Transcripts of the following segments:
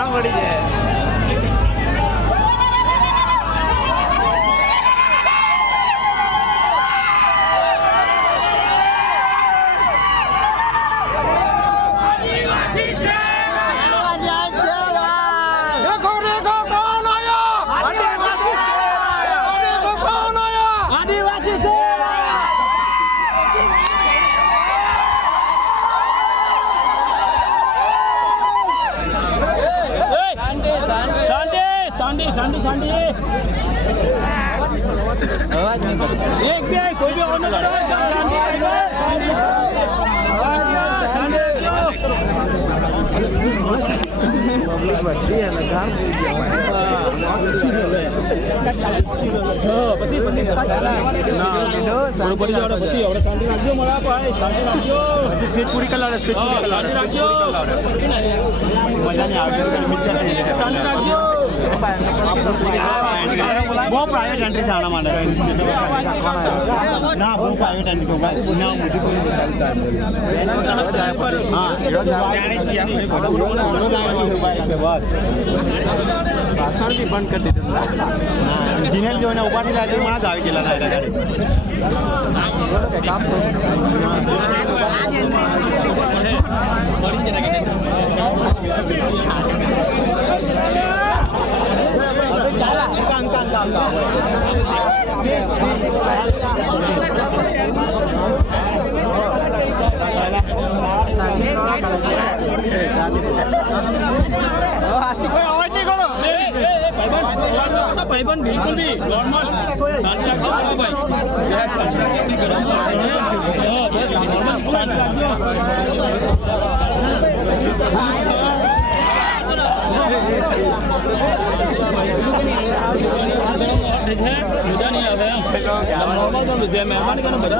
જાણ પડી જાય. एक भी कोई भी और સીટ પૂરી કલાડે મજા નહીં આવે બહુ પ્રાઇવેટ એન્ટ્રી છે આના માટે ના બહુ પ્રાઇવેટ એન્ટ્રી ના ભાષણ બી બંધ કરી દીધું જીનેલ જોઈને ઉભાથી લાગે મને જ આવી ગયેલા भाईबंद बिल्कुल भी नॉर्मल शांति रखो भाई मजा नहीं आवे नॉर्मल तो विजय मेहरबानी करो बड़ा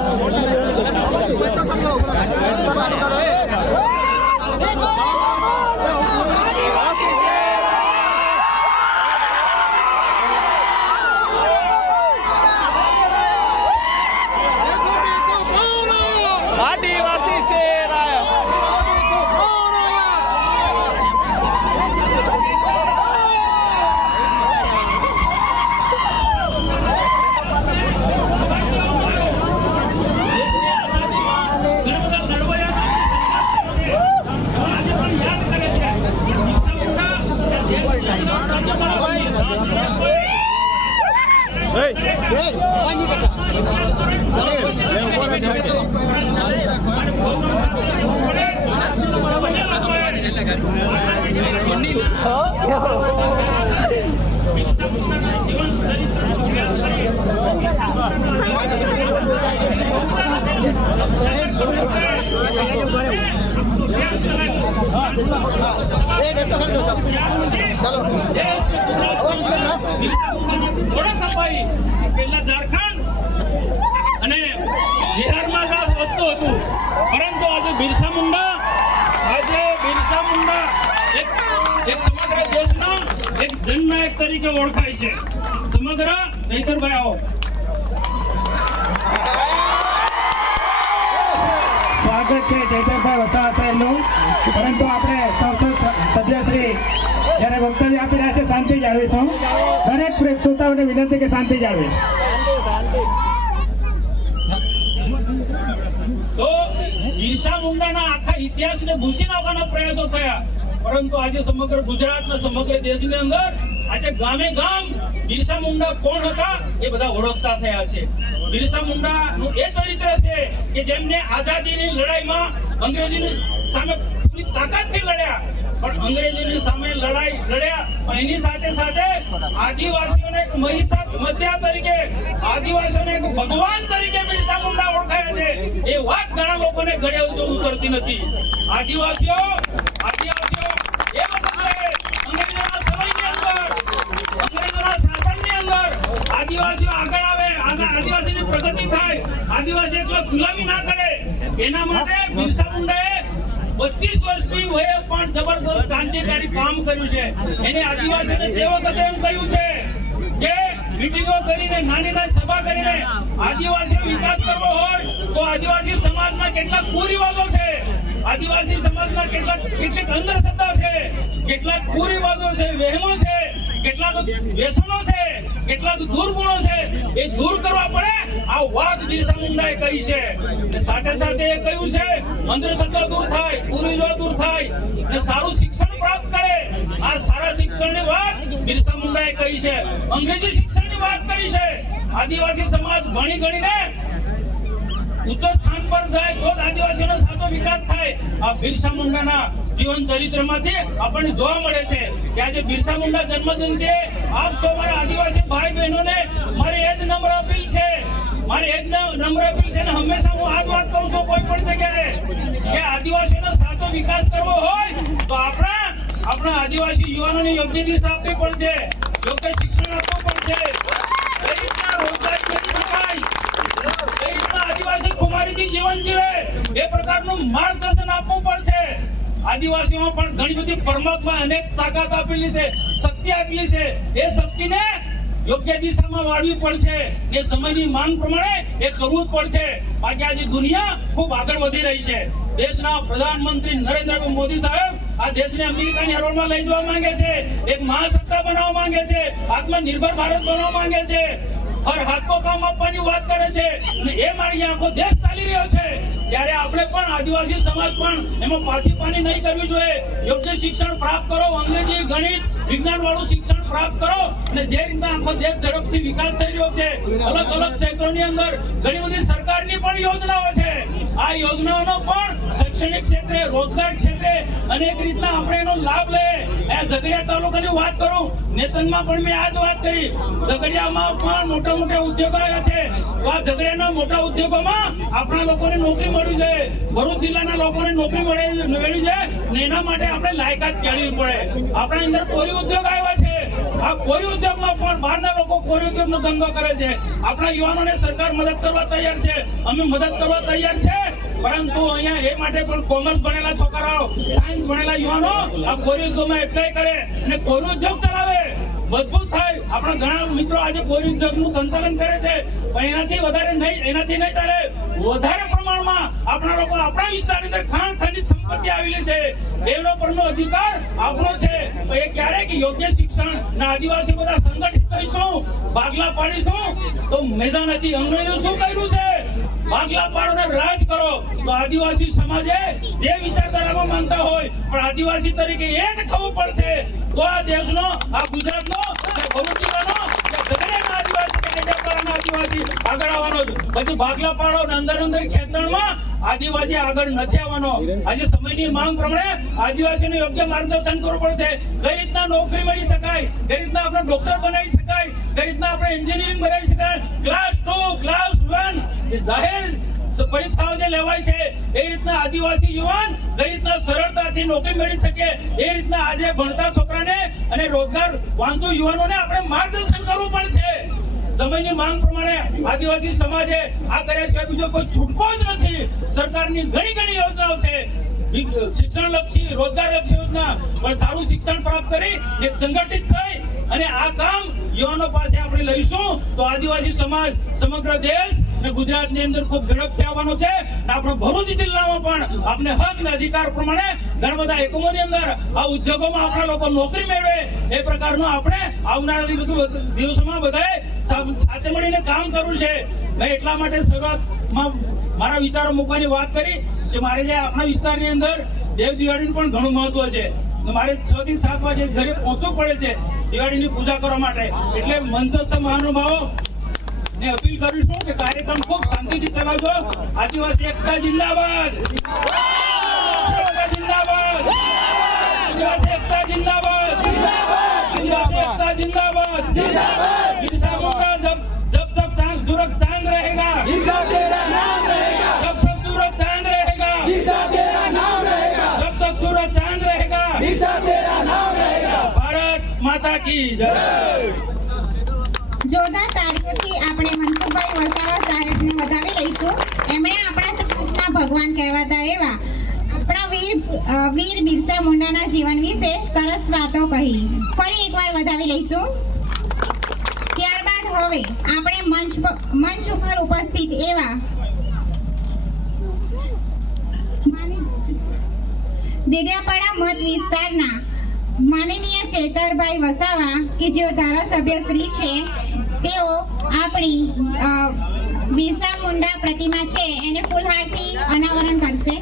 પેલા ઝારખંડ અને બિહારમાં જ આ વસ્તુ હતું, પરંતુ આજે બિરસા મુંડા એક સમગ્ર દેશના એક જનનાયક તરીકે ઓળખાય છે. સમગ્ર જયતરભાઈ આવો. સ્વાગત છે જયતરભાઈ વસાવા સાહેબનું. પરંતુ આપણે સંસદ સભ્યશ્રી જ્યારે વક્તવ્ય આપી રહ્યા છે શાંતિ જાળવીશું. દરેક શ્રોતાઓને વિનંતી કે શાંતિ જાળવે. તો બિરસા મુંડાના આખા ઇતિહાસને ભૂસી નાખવાના પ્રયાસો થયા, પરંતુ આજે સમગ્ર ગુજરાતના સમગ્ર દેશની અંદર આજે ગામે ગામ બિરસા મુંડા કોણ હતા એ બધા ઓળખતા થયા છે. બિરસા મુંડાનું એ ચરિત્ર છે કે જેમને આઝાદીની લડાઈમાં અંગ્રેજીની સામે પૂરી તાકાતથી લડ્યા, પણ અંગ્રેજોની સામે લડાઈ લડ્યા, પણ એની સાથે સાથે આદિવાસીઓને એક મસીહા તરીકે, આદિવાસીઓને એક ભગવાન તરીકે બિરસા મુંડા ઓળખાયા છે. એ વાત ઘણા લોકોને ઘડે ઉતરતી નથી. આદિવાસીઓ એ વખતે અંગ્રેજોના સમયની અંદર, અંગ્રેજોના શાસનની અંદર આદિવાસીઓ આગળ આવે, આદિવાસીની પ્રગતિ થાય, આદિવાસી એકલો ગુલામી ના કરે, એના માટે બિરસા મુંડાએ 25 વર્ષની વયે પણ જબરદસ્ત ક્રાંતિકારી કામ કર્યું છે. એને આદિવાસીઓને તે વખતે એમ કહ્યું છે કે મીટિંગો કરીને, નાની નાની સભા કરીને આદિવાસીઓ વિકાસ કરવો હોય તો આદિવાસી સમાજના કેટલાક કુરિવાજો છે, આદિવાસી સમાજના કેટલીક અંધશ્રદ્ધા છે, કેટલાક કુરિવાજો છે, વહેમો છે, કેટલાક વ્યસનો છે, કેટલાક દુર્ગુણો છે, એ દૂર કરવા પડે. આ વાત બિરસા મુંડાએ કહી છે. અને સાથે સાથે એ કહ્યું છે અંધશ્રદ્ધા દૂર થાય, કુરિવાજો દૂર થાય અને સારું શિક્ષણ પ્રાપ્ત કરે. આ સારા શિક્ષણની વાત બિરસા મુંડાએ કહી છે. અંગ્રેજી શિક્ષણની વાત કરી છે. આદિવાસી સમાજ ભણી ગણીને ઉચ્ચ સ્થાન પર જાય તો જ આદિવાસીનો સાચો વિકાસ થાય. આ બિરસા મુંડાના જીવન ચરિત્રમાંથી આપણને જોવા મળે છે કે આજે બિરસા મુંડા જન્મજયંતિએ આપ સૌ મારા આદિવાસી ભાઈ બહેનોને મારી એ જ નમ્ર અપીલ છે. મારી એ જ નમ્ર અપીલ છે ને હંમેશા હું આ જ વાત કરું છું કોઈ પણ જગ્યાએ કે આદિવાસીનો સાચો વિકાસ કરવો હોય તો આપણા આદિવાસી યુવાનોને યોગ્ય દિશા આપવી પડશે, યોગ્ય શિક્ષણ આપવું પડશે. કઈ રીતના રોજગારી કરી શકાય, કઈ રીતના આદિવાસી કુમારીથી જીવન જીવે એ પ્રકારનું માર્ગદર્શન આપવું પડશે. આદિવાસીઓમાં પણ ઘણી બધી પરમાત્મા અનેક તાકાત આપેલી છે, શક્તિ આપેલી છે. એ શક્તિને યોગ્ય દિશામાં વાળવી પડશે. એ સમયની માંગ પ્રમાણે એ કરવું જ પડશે. બાકી આજે દુનિયા ખૂબ આગળ વધી રહી છે. દેશના પ્રધાનમંત્રી નરેન્દ્ર મોદી સાહેબ આ દેશને અમેરિકાની હરોળમાં લઈ જવા માંગે છે, એક મહાસત્તા બનાવવા માંગે છે, આત્મનિર્ભર ભારત બનાવવા માંગે છે, હર હાથ કો કામ આપવાની વાત કરે છે અને એ મારી આખો દેશ ચાલી રહ્યો છે. ત્યારે આપણે પણ આદિવાસી સમાજ પણ એમાં પાછી પાની નહીં કરવી જોઈએ. યોગ્ય શિક્ષણ પ્રાપ્ત કરો, અંગ્રેજી, ગણિત, વિજ્ઞાન વાળું શિક્ષણ પ્રાપ્ત કરો અને જે રીતના આખો દેશ ઝડપથી વિકાસ થઈ રહ્યો છે, અલગ અલગ ક્ષેત્રોની અંદર ઘણી બધી સરકારની પણ યોજનાઓ છે. આ યોજનાઓનો પણ શૈક્ષણિક ક્ષેત્રે, રોજગાર ક્ષેત્રે અનેક રીતના આપણે એનો લાભ લઈએ. આ ઝઘડિયા તાલુકાની વાત કરું, નેતનમાં પણ મેં આ જ વાત કરી. ઝઘડિયામાં પણ મોટા મોટા ઉદ્યોગો આવ્યા છે. તો આ ઝઘડિયાના મોટા ઉદ્યોગોમાં આપણા લોકોને નોકરી મળવી જોઈએ, ભરૂચ જિલ્લાના લોકોને નોકરી મળવી જોઈએ ને એના માટે આપણે લાયકાત કેળવવી પડે. આપણા અંદર કોરી ઉદ્યોગ આવ્યા છે. આ કોરી ઉદ્યોગમાં પણ બહારના લોકો કોરી ઉદ્યોગનો ધંધો કરે છે. આપણા યુવાનોને સરકાર મદદ કરવા તૈયાર છે, અમે મદદ કરવા તૈયાર છે. પરંતુ અહીંયા એ માટે પણ કોમર્સ ભણેલા છોકરાઓ, સાયન્સ ભણેલા યુવાનો આ કોરી ઉદ્યોગમાં એપ્લાય કરે અને કોરી ઉદ્યોગ ચલાવે, મજબૂત થાય. આપણા ઘણા મિત્રો આજે કોરી ઉદ્યોગનું સંચાલન કરે છે, પણ એનાથી વધારે નહીં, એનાથી નહીં ચાલે. વધારે પ્રમાણમાં આપણા લોકો આપણા વિસ્તારની અંદર ખાણ ખનીજ સંપત્તિ આવેલી છે. એનો પરનો અધિકાર આપણો છે. તો એ ક્યારેક યોગ્ય શિક્ષણ ના આદિવાસી બધા સંગઠિત થઈશું, ભાગલા પાડીશું તો મેજા નથી. અંગ્રેજો શું કર્યું છે? ભાગલા પાડો ને રાજ કરો. તો આદિવાસી સમાજે જે વિચારધારામાં માનતા હોય પણ આદિવાસી તરીકે એક થવું પડશે. તો આ દેશનો, આ ગુજરાતનો, ભરૂચ જિલ્લાનો, ઝઘડિયાના આદિવાસી કે ડેડિયાપાડાના આદિવાસી આગળ આવવાનો છે. પછી ભાગલા પાડો ને અંદર ખેતરમાં આદિવાસી આગળ નથી આવવાનો. આજે સમયની માંગ પ્રમાણે આદિવાસીને યોગ્ય માર્ગદર્શન કરવું પડશે. કઈ રીતના નોકરી મળી શકાય, કઈ રીતના આપણે ડોક્ટર બનાવી શકાય, કઈ રીતના આપણે એન્જિનિયરિંગ બનાવી શકાય. ક્લાસ 2, ક્લાસ 1 એ જાહેર પરીક્ષાઓ જે લેવાય છે એ રીતના આદિવાસી યુવાન કઈ રીતના સરળતાથી નોકરી મેળવી શકે એ રીતના આજે ભણતા છોકરાને અને રોજગાર વાંચુ યુવાનોને આપણે માર્ગદર્શન કરવું પડશે. સમયની માંગ પ્રમાણે આદિવાસી સમાજે આ કર્યા સિવાય બીજો કોઈ છૂટકો જ નથી. સરકારની ઘણી યોજનાઓ છે, શિક્ષણ લક્ષી, રોજગાર લક્ષી યોજના. પણ સારું શિક્ષણ પ્રાપ્ત કરી એક સંગઠિત થઈ અને આ કામ યુવાનો પાસે આપણે લઈશું તો આદિવાસી સમાજ સમગ્ર દેશ અને ગુજરાતની અંદર ખૂબ ઝડપથી આવવાનો છે. અને આપણો ભરૂચ જિલ્લામાં પણ આપણે હક અને અધિકાર પ્રમાણે ઘણા બધા એકમોની અંદર આ ઉદ્યોગોમાં આપણા લોકો નોકરી મેળવે એ પ્રકારનું આપણે આવનારા દિવસોમાં બધાએ સાથે મળીને કામ કરવું છે. મેં એટલા માટે શરૂઆતમાં મારા વિચારો મૂકવાની વાત કરી કે મારે જે આપણા વિસ્તારની અંદર દેવ દિવાળીનું પણ ઘણું મહત્વ છે. મારે 6 થી 7 વાગે ઘરે પહોંચવું પડે છે દિવાળીની પૂજા કરવા માટે. એટલે મંચસ્થ મહાનુભાવો ને અપીલ કરીશું કે કાર્યક્રમ ખૂબ શાંતિથી ચલાવજો. આદિવાસી એકતા જિંદાબાદ, જિંદાબાદ, આદિવાસી એકતા જિંદાબાદ, આદિવાસી એકતા જિંદાબાદ. બિરસા મુંડા जब तक सूरज चांद रहेगा, तेरा नाम रहेगा. जब तक सूरज चांद रहेगा, तेरा नाम रहेगा. जब तक सूरज चांद रहेगा, तेरा नाम रहेगा. भारत माता की जय. જોરદાર તાળીઓથી આપણે મનસુખભાઈ વસાવા સાહેબને વધાવી લઈશું. એમણે આપણા સમાજના ભગવાન કહેવાતા એવા આપણા વીર બિરસા મુંડાના જીવન વિશે સરસ વાતો કહી. ફરી એકવાર વધાવી લઈશું. ત્યારબાદ હવે આપણે મંચ ઉપર ઉપસ્થિત એવા ડેડિયાપાડા મત વિસ્તારના માનનીય ચેતરભાઈ વસાવા કે જેઓ ધારાસભ્ય શ્રી છે, તેઓ આપણી બિરસા મુંડા પ્રતિમા છે એને ફૂલહારથી અનાવરણ કરશે.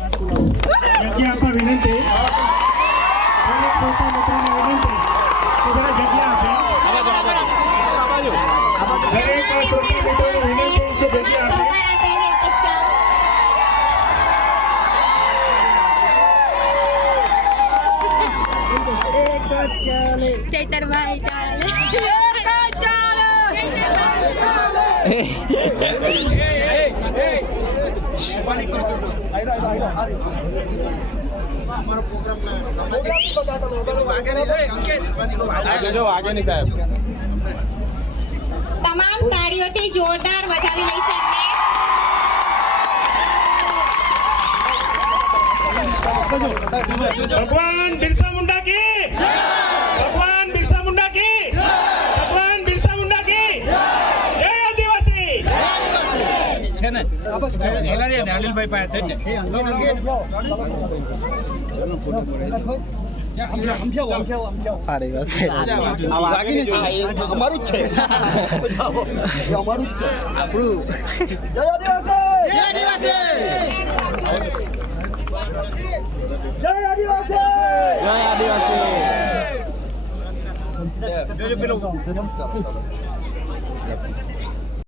જગ્યા આપવા વિનંતી. દરેક શ્રોતા મિત્રોને વિનંતી કે જરા જગ્યા આપે. દરેક શ્રોતા મિત્રોને વિનંતી છે જગ્યા આપે. સહકાર આપે એવી અપેક્ષા. ચૈતરભાઈ ચાલે. વાગે નહીં સાહેબ. તમામ તાળીઓથી જોરદાર વધાવી લઈશું એમને. ભગવાન બિરસા મુંડા કી જય. ભગવાન બિરસા મુંડા કી જય. ભગવાન બિરસા મુંડા કી જય. જય આદિવાસી. છે ને અનિલભાઈ પાસે છે ને વાગી નહીં અમારું જ છે. અમારું જ છે આપણું. જય આદિવાસી. જય આદિવાસી. જય આદિવાસી. જય આદિવાસી. જોજો પેલું